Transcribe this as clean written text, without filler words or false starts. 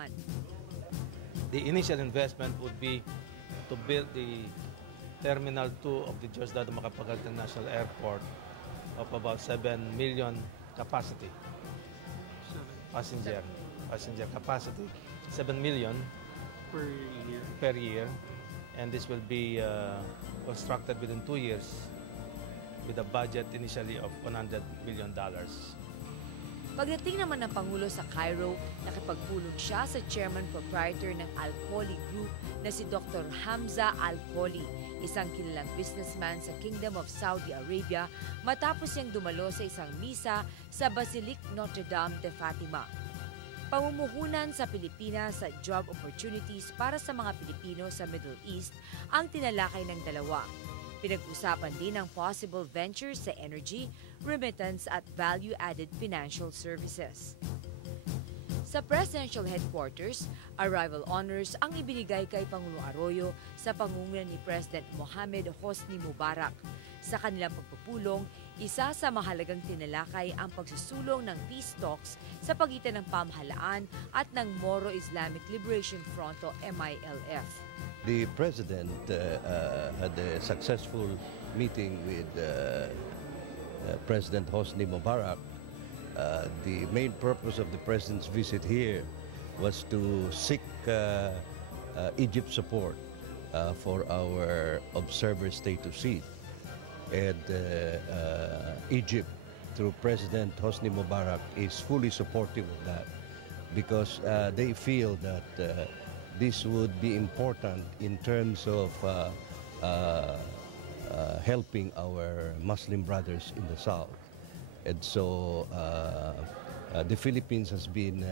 pamahalaan. The initial investment would be to build the Terminal 2 of the George Dado Macapagal International Airport of about 7 million capacity. Passenger capacity, 7 million per year. And this will be constructed within 2 years with a budget initially of $100 million. Pagdating naman ng Pangulo sa Cairo, nakipagpulong siya sa chairman proprietor ng Al-Kholi Group na si Dr. Hamza Al-Kholi, isang kilalang businessman sa Kingdom of Saudi Arabia matapos niyang dumalo sa isang misa sa Basilique Notre Dame de Fatima. Pamumuhunan sa Pilipinas sa job opportunities para sa mga Pilipino sa Middle East ang tinalakay ng dalawa. Pinag-usapan din ang possible ventures sa energy, remittance at value-added financial services. Sa presidential headquarters, arrival honors ang ibinigay kay Pangulong Arroyo sa pangunguna ni President Mohamed Hosni Mubarak. Sa kanilang pagpupulong, isa sa mahalagang tinalakay ang pagsusulong ng peace talks sa pagitan ng pamahalaan at ng Moro Islamic Liberation Front o MILF. The President had a successful meeting with President Hosni Mubarak. The main purpose of the President's visit here was to seek Egypt's support for our observer status seat. And Egypt, through President Hosni Mubarak, is fully supportive of that because they feel that this would be important in terms of helping our Muslim brothers in the South. And so the Philippines has been